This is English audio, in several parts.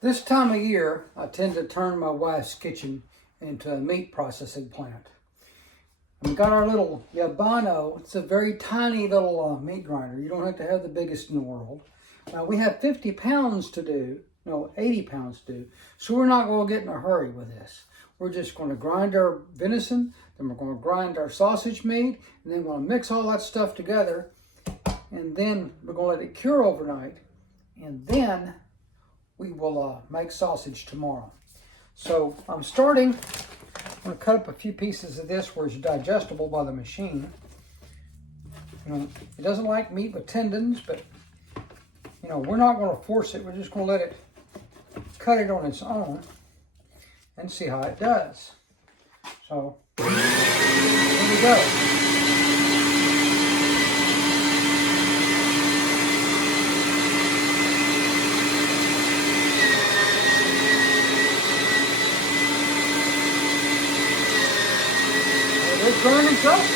This time of year, I tend to turn my wife's kitchen into a meat processing plant. We've got our little Yabano. It's a very tiny little meat grinder. You don't have to have the biggest in the world. We have 50 pounds to do, no, 80 pounds to do, so we're not going to get in a hurry with this. We're just going to grind our venison, then we're going to grind our sausage meat, and then we're going to mix all that stuff together, and then we're going to let it cure overnight, and then we will make sausage tomorrow. So I'm going to cut up a few pieces of this where it's digestible by the machine. It doesn't like meat with tendons, but we're not going to force it. We're just going to let it cut it on its own and see how it does. So here we go. It's grinding sausage.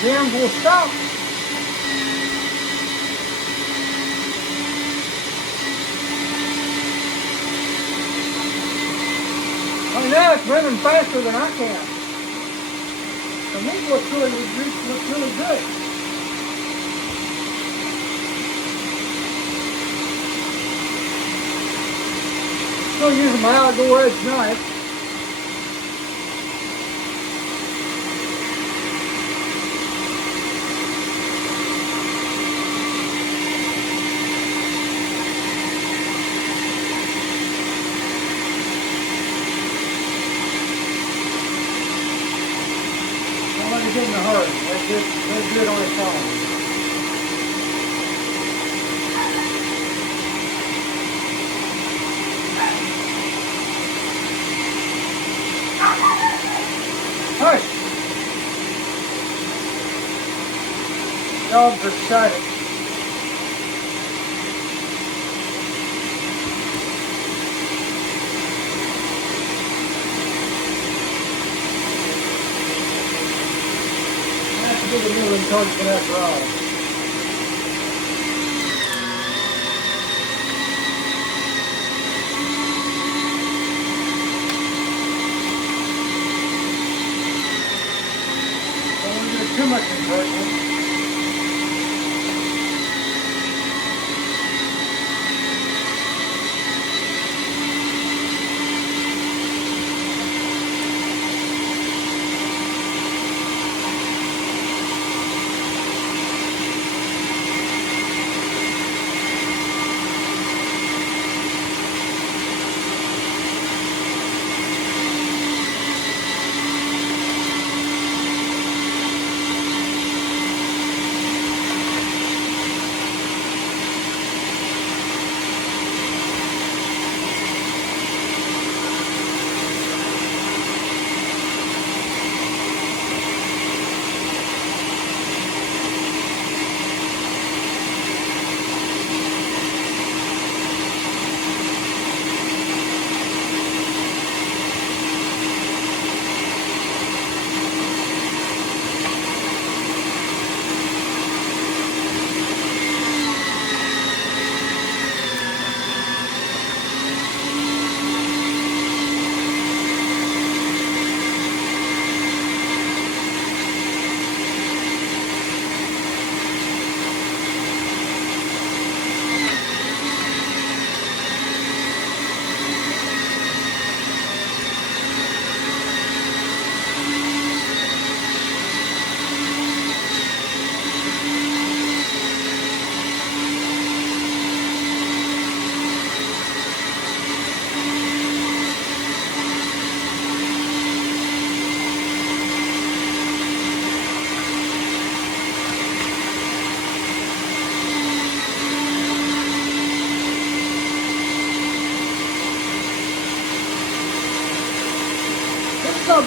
Then we'll stop. Oh, now it's running faster than I can. The meat looks really good. Still using my outdoor edge knife. Don't get in a hurry. Let's do it on its own. Hush! Dogs are excited. Give a little encouragement after all. Don't want to do too much encouragement.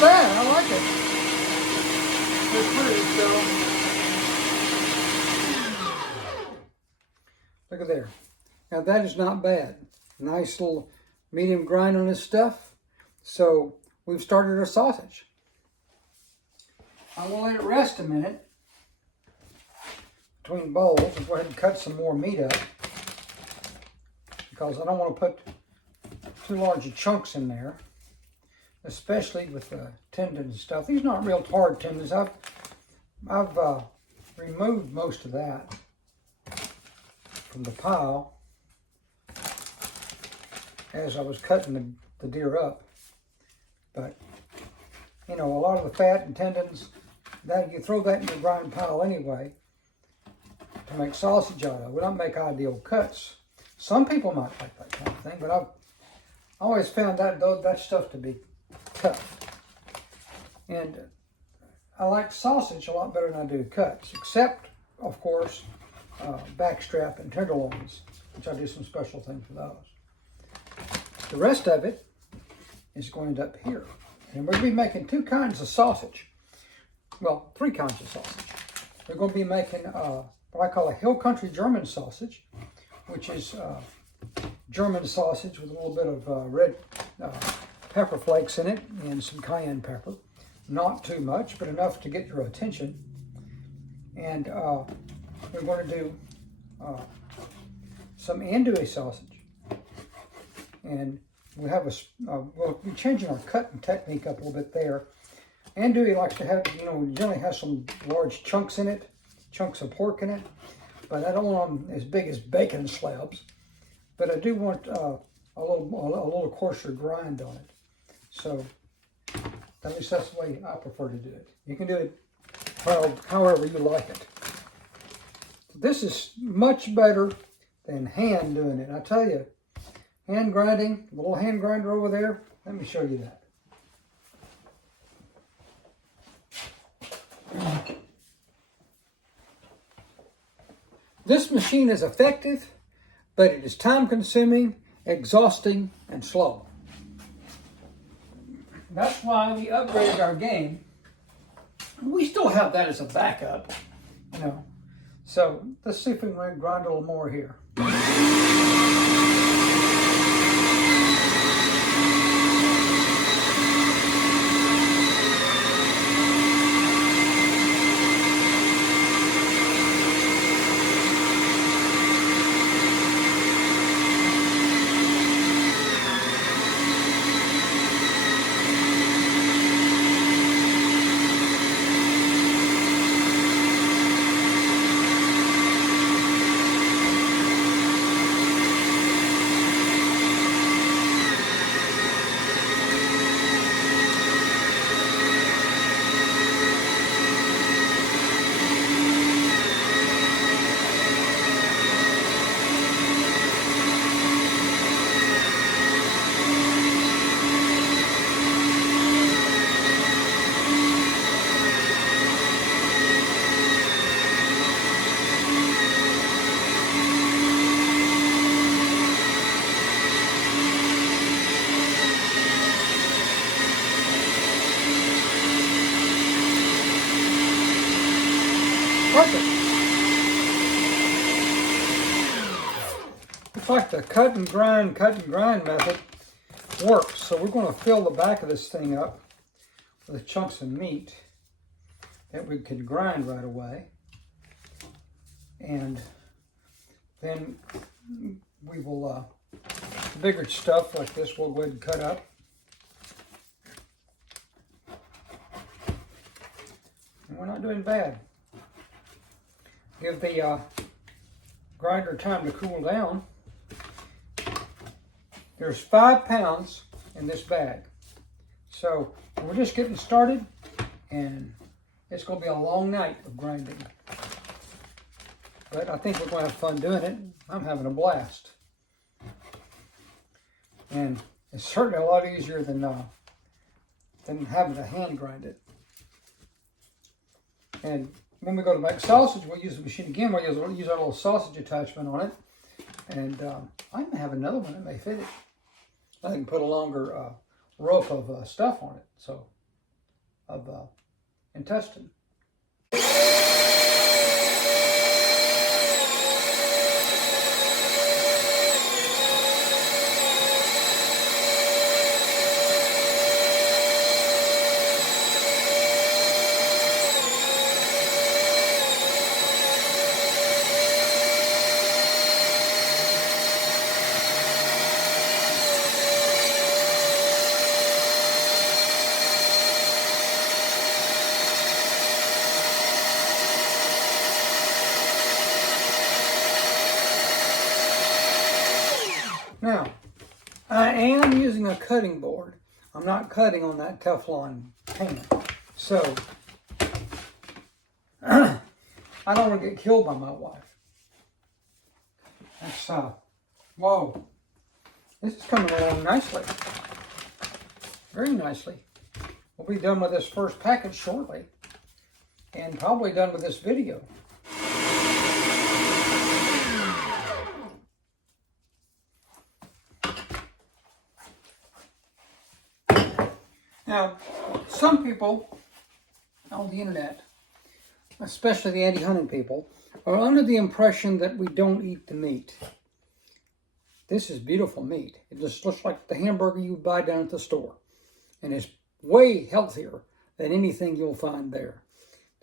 bad. I like it. It's pretty, so. Look at there. Now that is not bad. Nice little medium grind on this stuff. So we've started our sausage. I'm going to let it rest a minute between bowls and go ahead and cut some more meat up, because I don't want to put too large of chunks in there, especially with the tendons and stuff. These are not real hard tendons. I've removed most of that from the pile as I was cutting the deer up. But you know, a lot of the fat and tendons, that you throw that in your grind pile anyway to make sausage out of. We don't make ideal cuts. Some people might like that kind of thing, but I've always found that stuff to be tough. And I like sausage a lot better than I do cuts, except, of course, backstrap and tenderloins, which I do some special things for those. The rest of it is going to end up here. And we're going to be making two kinds of sausage. Well, three kinds of sausage. We're going to be making what I call a hill country German sausage, which is German sausage with a little bit of red pepper flakes in it and some cayenne pepper. Not too much, but enough to get your attention. And we're going to do some andouille sausage. And we have we'll be changing our cutting technique up a little bit there. Andouille likes to have, generally has some large chunks in it, chunks of pork in it, but I don't want them as big as bacon slabs. But I do want a little coarser grind on it. So at least that's the way I prefer to do it. You can do it however you like it. This is much better than hand doing it. I tell you, hand grinding, the little hand grinder over there, let me show you that. This machine is effective, but it is time-consuming, exhausting, and slow. That's why we upgraded our game. We still have that as a backup, So let's see if we can grind a little more here. Perfect. Looks like the cut and grind method works. So we're going to fill the back of this thing up with chunks of meat that we can grind right away. And then we will, bigger stuff like this, we'll go ahead and cut up. And we're not doing bad. Give the grinder time to cool down. There's 5 pounds in this bag. So we're just getting started, and it's going to be a long night of grinding. But I think we're going to have fun doing it. I'm having a blast. And it's certainly a lot easier than having to hand grind it. And when we go to make sausage, we'll use the machine again. We'll use our little sausage attachment on it. And I may have another one that may fit it. I can put a longer rope of stuff on it. So of intestine. Now, I am using a cutting board. I'm not cutting on that Teflon pan. So, I don't want to get killed by my wife. That's, whoa. This is coming along nicely. Very nicely. We'll be done with this first package shortly. And probably done with this video. Now, some people on the internet, especially the anti-hunting people, are under the impression that we don't eat the meat. This is beautiful meat. It just looks like the hamburger you buy down at the store. And it's way healthier than anything you'll find there.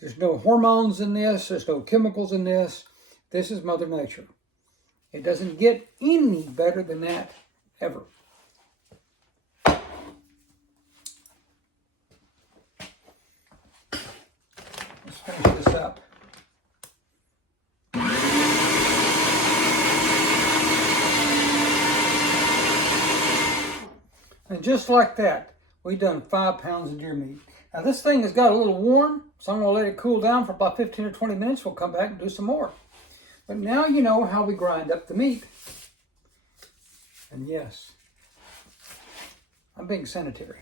There's no hormones in this. There's no chemicals in this. This is Mother Nature. It doesn't get any better than that ever. Let's finish this up. And just like that, we've done 5 pounds of deer meat. Now this thing has got a little warm, so I'm going to let it cool down for about 15 or 20 minutes. We'll come back and do some more. But now you know how we grind up the meat. And yes, I'm being sanitary.